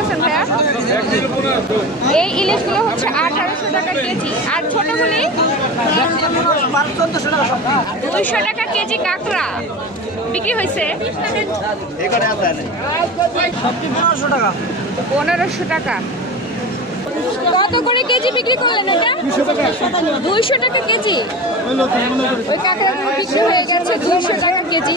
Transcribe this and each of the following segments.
দিতেছেন ভাইয়া? এই ইলিশগুলো হচ্ছে আঠারোশো টাকা কেজি। আর ছোটগুলি? দুইশো টাকা কেজি কাঁকড়া। বিক্রি হয়েছে? পনেরোশো টাকা। কত করে কেজি বিক্রি করলেন এটা? দুইশো টাকা কেজি? ওই কাঁকড়া বিক্রি হয়ে গেছে দুইশো টাকা কেজি।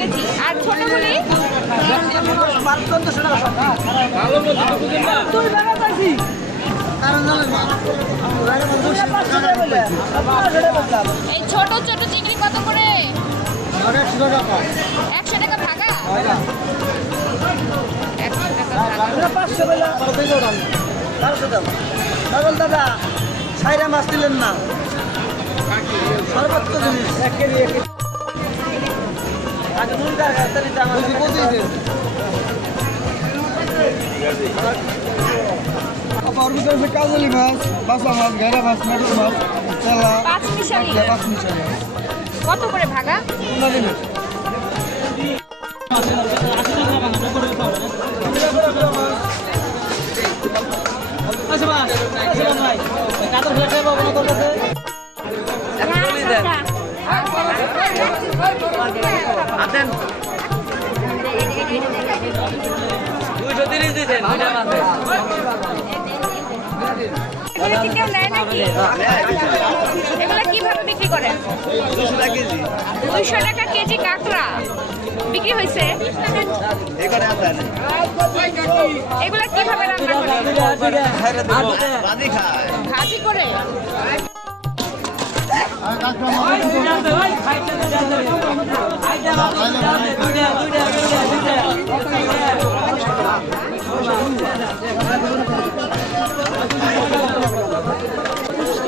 কেজি আর ছোটগুলি এই ছোট ছোট চিংড়ি কত করে? একশো টাকা ভাগা? একশো টাকা ভাগা। দাদা, সাইরা মাছ দিলেন না। দাম ভিতরে আছে কাজলি মাছ বাসা মাছ ঘেরা মাছ মেটল মাছ তেলা পাঁচ মিশালি পাঁচ মিশালি কত করে ভাগা দুইশো তিরিশ দিচ্ছেন দুইটা মাছে এগুলো কি কেউ নেয় নাকি এগুলো কীভাবে বিক্রি করেন দুইশো টাকা কেজি কাঁকড়া বিক্রি হয়েছে এগুলো কীভাবে রান্না ভাজি করে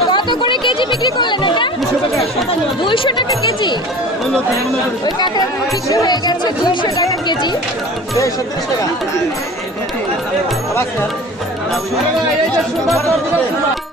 কত করে কেজি বিক্রি করলেন এটা? দুইশো টাকা কেজি। ওই হয়ে গেছে, দুইশো টাকা কেজি। সুন্দর